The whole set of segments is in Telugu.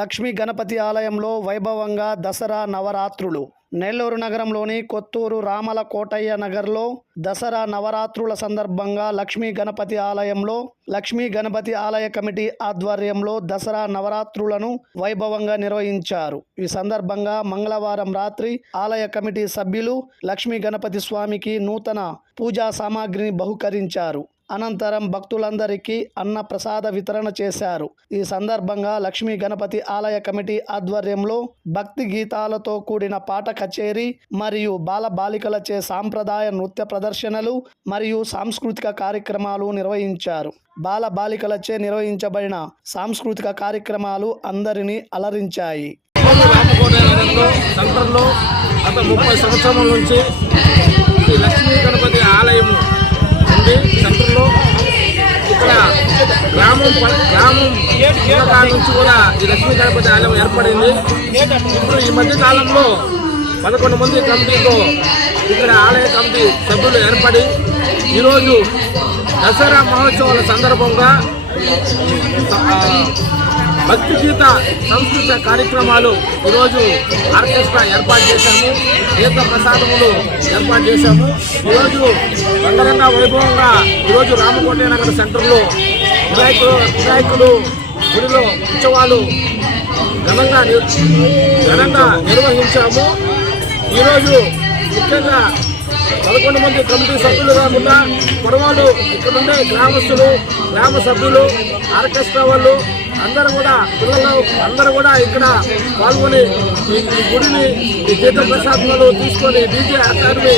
లక్ష్మీ గణపతి ఆలయంలో వైభవంగా దసరా నవరాత్రులు. నెల్లూరు నగరంలోని కొత్తూరు రామల కోటయ్య నగర్లో దసరా నవరాత్రుల సందర్భంగా లక్ష్మీ గణపతి ఆలయంలో లక్ష్మీ గణపతి ఆలయ కమిటీ ఆధ్వర్యంలో దసరా నవరాత్రులను వైభవంగా నిర్వహించారు. ఈ సందర్భంగా మంగళవారం రాత్రి ఆలయ కమిటీ సభ్యులు లక్ష్మీ గణపతి స్వామికి నూతన పూజా సామాగ్రిని బహుకరించారు. అనంతరం భక్తులందరికీ అన్న ప్రసాద వితరణ చేశారు. ఈ సందర్భంగా లక్ష్మీ గణపతి ఆలయ కమిటీ ఆధ్వర్యంలో భక్తి గీతాలతో కూడిన పాట కచేరీ మరియు బాల బాలికలచే సాంప్రదాయ నృత్య ప్రదర్శనలు మరియు సాంస్కృతిక కార్యక్రమాలు నిర్వహించారు. బాల బాలికలచే నిర్వహించబడిన సాంస్కృతిక కార్యక్రమాలు అందరినీ అలరించాయి. గత ముప్పై సంవత్సరాల నుంచి లక్ష్మీ గణపతి ఆలయం కాలం నుంచి కూడా ఈ లక్ష్మీ గణపతి ఆలయం ఏర్పడింది. ఇప్పుడు ఈ మధ్య కాలంలో పదకొండు మంది కమిటీతో ఇక్కడ ఆలయ కమిటీ సభ్యులు ఏర్పడి ఈరోజు దసరా మహోత్సవాల సందర్భంగా భక్తి గీత సంస్కృత కార్యక్రమాలు ఈరోజు ఆర్కెస్ట్రా ఏర్పాటు చేశాము. గీత ప్రసాదములు ఏర్పాటు చేశాము. ఈరోజు రంగరంగ వైభవంగా ఈరోజు రామకోట నగర సెంటర్లో వినాయకుడు వినాయకులు గుడిలో ఉత్సవాలు ఘనంగా ఘనంగా నిర్వహించాము. ఈరోజు ముఖ్యంగా పదకొండు మంది కమిటీ సభ్యులు కాకుండా పొరవాళ్ళు ఇక్కడ ఉండే గ్రామస్తులు గ్రామ సభ్యులు ఆర్కెస్ట్రా వాళ్ళు అందరూ కూడా పిల్లలు అందరూ కూడా ఇక్కడ పాల్గొని ఈ గుడిని ఈ గీత ప్రసాదాలు తీసుకొని డీజే అకాడమీ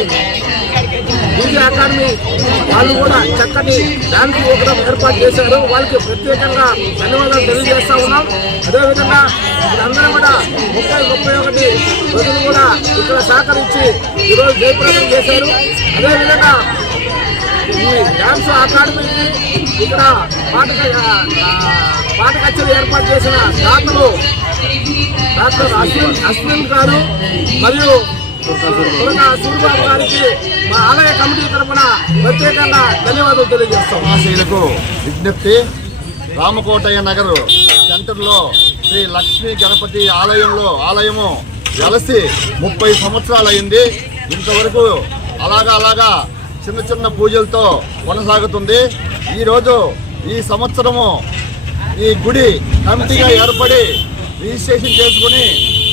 డీజే అకాడమీ వాళ్ళు కూడా చక్కటి డాన్స్ ప్రోగ్రాం ఏర్పాటు చేశారు. వాళ్ళకి ప్రత్యేకంగా ధన్యవాదాలు తెలియజేస్తా ఉన్నాం. అదేవిధంగా అందరూ కూడా ముప్పై ముప్పై ఒకటి రోజులు కూడా ఇక్కడ సహకరించి ఈరోజు జయప్రదం చేశారు. అదేవిధంగా ఈ డ్యాన్స్ అకాడమీకి ఇక్కడ పాట పాట కచేరీ ఏర్పాటు చేసిన దాతలు డాక్టర్ అశ్విన్ అశ్విన్ గారు మరియు సూర్యబాబు గారికి ప్రత్యేకంగా ధన్యవాదాలు తెలియజేస్తాం. ఆశీలకు విజ్ఞప్తి రామకోటయ్య నగర్ సెంటర్లో శ్రీ లక్ష్మీ గణపతి ఆలయంలో ఆలయము వెలసి ముప్పై సంవత్సరాలు అయింది ఇంతవరకు అలాగా అలాగా చిన్న చిన్న పూజలతో కొనసాగుతుంది. ఈరోజు ఈ సంవత్సరము ఈ గుడి కమిటీగా ఏర్పడి రిజిస్ట్రేషన్ చేసుకుని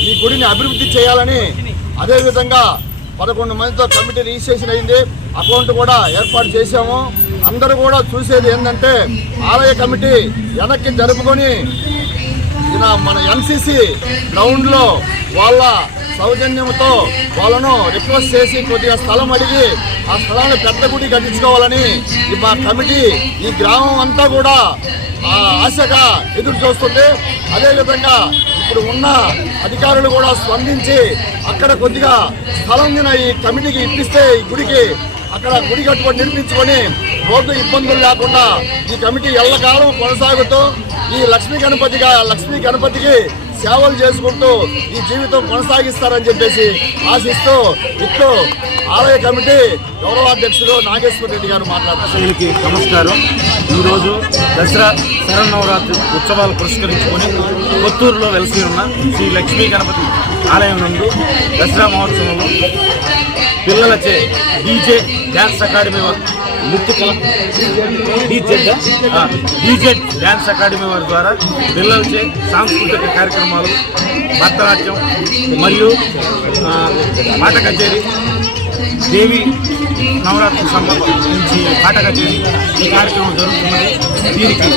ఈ గుడిని అభివృద్ధి చేయాలని అదేవిధంగా పదకొండు మందితో కమిటీ రిజిస్ట్రేషన్ అయింది. అకౌంట్ కూడా ఏర్పాటు చేశాము. అందరూ కూడా చూసేది ఏంటంటే ఆలయ కమిటీ వెనక్కి జరుపుకొని మన ఎన్సిసి గ్రౌండ్లో వాళ్ళ సౌజన్యంతో వాళ్ళను రిక్వెస్ట్ చేసి కొద్దిగా స్థలం అడిగి ఆ స్థలాన్ని పెద్ద గుడి కట్టించుకోవాలని మా కమిటీ ఈ గ్రామం అంతా కూడా ఆశగా ఎదురు చూస్తుంది. అదేవిధంగా ఇప్పుడు ఉన్న అధికారులు కూడా స్పందించి అక్కడ కొద్దిగా స్థలం ఈ కమిటీకి ఇప్పిస్తే ఈ గుడికి అక్కడ గుడి కట్టుకొని నిర్మించుకొని రోడ్డు ఇబ్బందులు లేకుండా ఈ కమిటీ ఎల్లకాలం కొనసాగుతూ ఈ లక్ష్మీ గణపతిగా లక్ష్మీ గణపతికి సేవలు చేసుకుంటూ ఈ జీవితం కొనసాగిస్తారని చెప్పేసి ఆశిస్తూ ఇట్లు ఆలయ కమిటీ గౌరవాధ్యక్షులు నాగేశ్వర రెడ్డి గారు మాట్లాడుతున్నారు. నమస్కారం. ఈరోజు దసరా శరణవరాత్రి ఉత్సవాలు పురస్కరించుకొని కొత్తూరులో వెలసి ఉన్న శ్రీ లక్ష్మీ గణపతి ఆలయం నందు దసరా మహోత్సవంలో పిల్లలచే డీజే డ్యాన్స్ అకాడమీ నృత్య కళ డీజే డ్యాన్స్ అకాడమీ వారి ద్వారా పిల్లలచే సాంస్కృతిక కార్యక్రమాలు భరతనాట్యం మరియు మాట కచేరీ దేవి నవరాత్రి సంబంధించి పాట కచేరీ ఈ కార్యక్రమం జరుగుతున్నది. దీనికి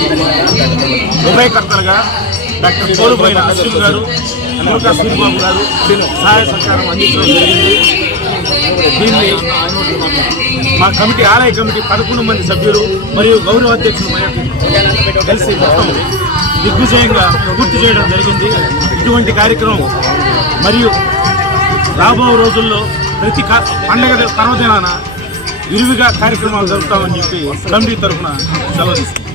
ఉభయకర్తలుగా డాక్టర్ కోరుపోయిన అశ్విన్ గారు అమృత సూరిబాబు గారు సహాయ సహకారం అందించడం జరిగింది. దీన్ని మా కమిటీ ఆలయ కమిటీ పదకొండు మంది సభ్యులు మరియు గౌరవ అధ్యక్షులు కలిసి మొత్తం దిగ్విజయంగా పూర్తి చేయడం జరిగింది. ఇటువంటి కార్యక్రమం మరియు రాబో రోజుల్లో ప్రతి పండగ పర్వదినాన విరివిగా కార్యక్రమాలు జరుపుతామని చెప్పి కమిటీ తరఫున సెలవు తీసుకుంటాం